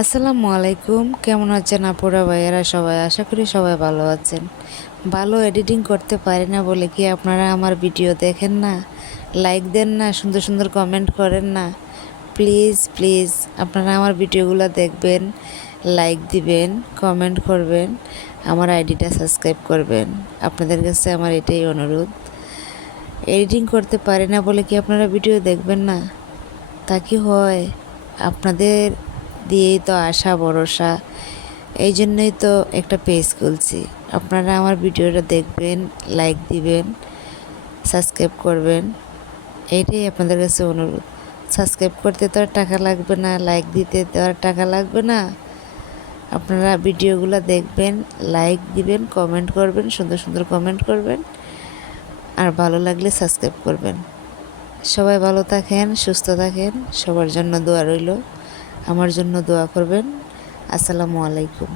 আসসালামু আলাইকুম। কেমন আছেন আপুরা ভাইয়েরা সবাই? আশা করি সবাই ভালো আছেন। ভালো এডিটিং করতে পারি না বলে কি আপনারা আমার ভিডিও দেখেন না, লাইক দেন না, সুন্দর সুন্দর কমেন্ট করেন না? প্লিজ প্লিজ আপনারা আমার ভিডিওগুলো দেখবেন, লাইক দিবেন, কমেন্ট করবেন, আমার আইডিটা সাবস্ক্রাইব করবেন। আপনাদের কাছে আমার এটাই অনুরোধ। এডিটিং করতে পারি না বলে কি আপনারা ভিডিও দেখবেন না? তা কি হয়? আপনাদের দিয়েই তো আশা ভরসা, এই জন্যই তো একটা পেজ খুলছি। আপনারা আমার ভিডিওটা দেখবেন, লাইক দিবেন, সাবস্ক্রাইব করবেন, এইটাই আপনাদের কাছে অনুরোধ। সাবস্ক্রাইব করতে তো আর টাকা লাগবে না, লাইক দিতে তো আর টাকা লাগবে না। আপনারা ভিডিওগুলো দেখবেন, লাইক দিবেন, কমেন্ট করবেন, সুন্দর সুন্দর কমেন্ট করবেন, আর ভালো লাগলে সাবস্ক্রাইব করবেন। সবাই ভালো থাকেন, সুস্থ থাকেন, সবার জন্য দোয়া রইল। আমার জন্য দোয়া করবেন। আসসালামু আলাইকুম।